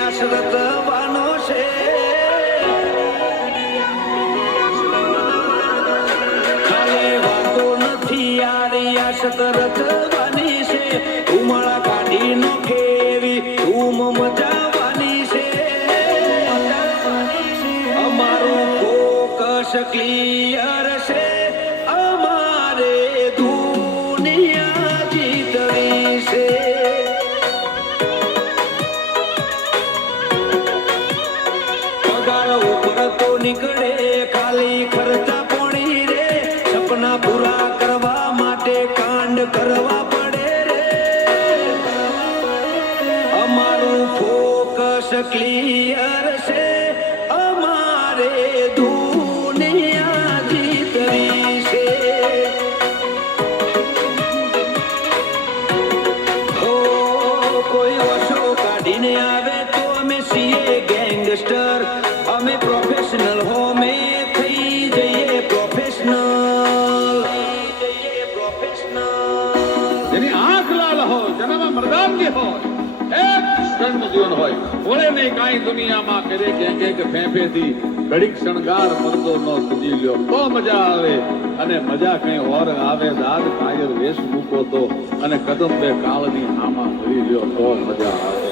આશરત વાનો છે ખાલી વાતો નથી યારી આશરત વાની છે ઉમળા કાઢી નો કેવી ધૂમ મજાવાની છે અમારું ફોકસ ક્લિયર છે અમારે દુનિયા જીતવી છે પગાર ઉપર તો નીકળે ખાલી ખર્ચા પોણી રે સપના પૂરા કરવા માટે કાંડ કરવા પડે રે અમારું ફોકસ ક્લિયર છે અમારે દુનિયા જીતવી છે હો કોઈ ઓછો કાઢીને આવે તો અમે છીએ ગેંગસ્ટર અમે પ્રોફેશનલ હો મે થઈ જઈએ પ્રોફેશનલ જેની આંખ લાલ હોય જેનામાં મર્દાનગી હોય એક ક્ષણ જીવન હોય બોલે નહીં કાંઈ દુનિયામાં કરે કે ફેંફેથી ઘડીક શણગાર મરદો નો સજી લ્યો તો મજા આવે અને મજા કઈ ઓર આવે દાદ કાયર વેશ મૂકો તો અને કદમ બે કાળની આમાં ભરી લ્યો તો મજા આવે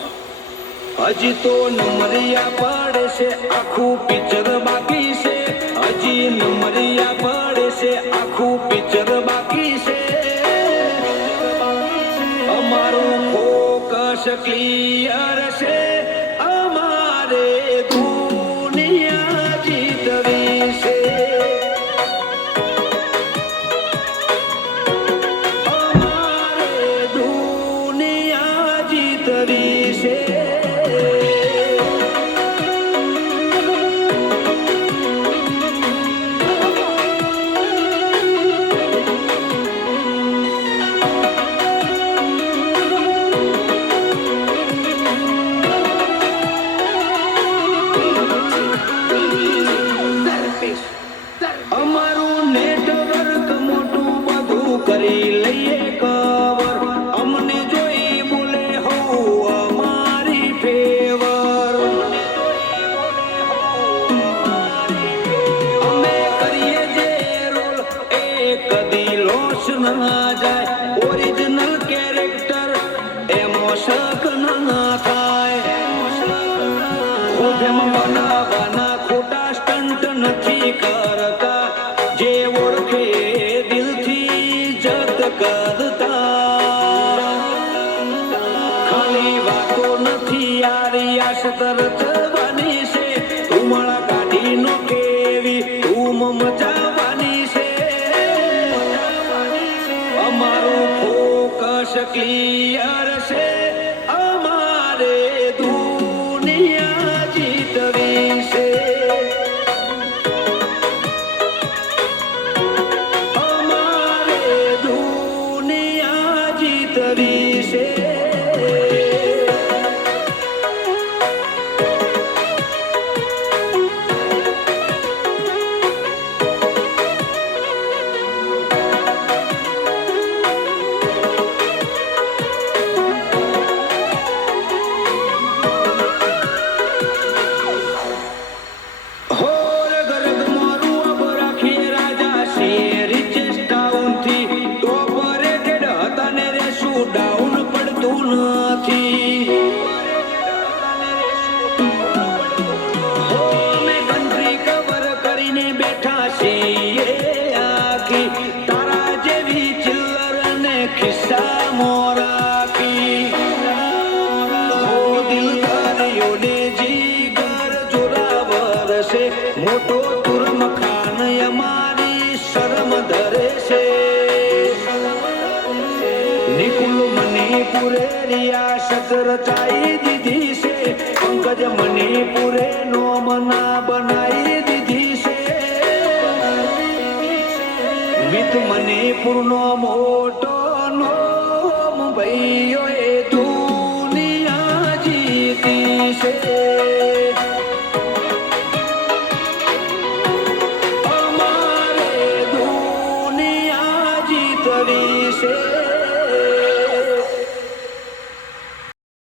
હજી તો નમરિયા પડે છે આખું પિક્ચર બાકી છે હજી નમરિયા પડે છે આખું પિક્ચર બાકી છે અમારું ફોકસ ક્લિયર છે અમારે દુનિયા જીતવી છે અમારે દુનિયા જીતવી છે અમારું નેટવર્ક મોટું બધું કરી લઈએ કવર અમને જોઈ બોલે હો અમારી ફેવર અમે કરીએ જે રોલ એ કદી લોસ ના જાય ઓરિજિનલ કેરેક્ટર એમાં શક ના થાય ખોફેમાં બનાવવાના ખોટા સ્ટન્ટ નથી કરતા જે ઓળખે દિલથી જત કરતા ખાલી વાતો નથી યારી આશતર થવાની છે ધુમાડા કાઢી નો કેવી ધૂમ મચાવવાની છે અમારું ફોકસ ક્લિયર છે અમારે દુનિયા જીતવી છે અમારે દુનિયા જીતવી છે હોર ગરગ મારું અબ રાખીએ રાજા શેરી ચેષ્ટાઉનથી ટોપરેટેડ હતા ને રેશું ડાઉન પડતું નથી મેં કન્ટ્રી કવર કરીને બેઠા છીએ આખી તારા જેવી ચિલ્લર ને ખિસ્સા મોરાખી હો દિલ કર્યો ને જીગર જોરાવર છે મોટો તુરમ ખાન અમારી શરમ ધરે છે નિકુલ મણિપુરે રિયાસત રચાઈ દીધી છે પંકજ મણિપુરે નોમના બનાવી દીધી છે મિત મણિપુર નો મોટો નોમ ભાઈઓ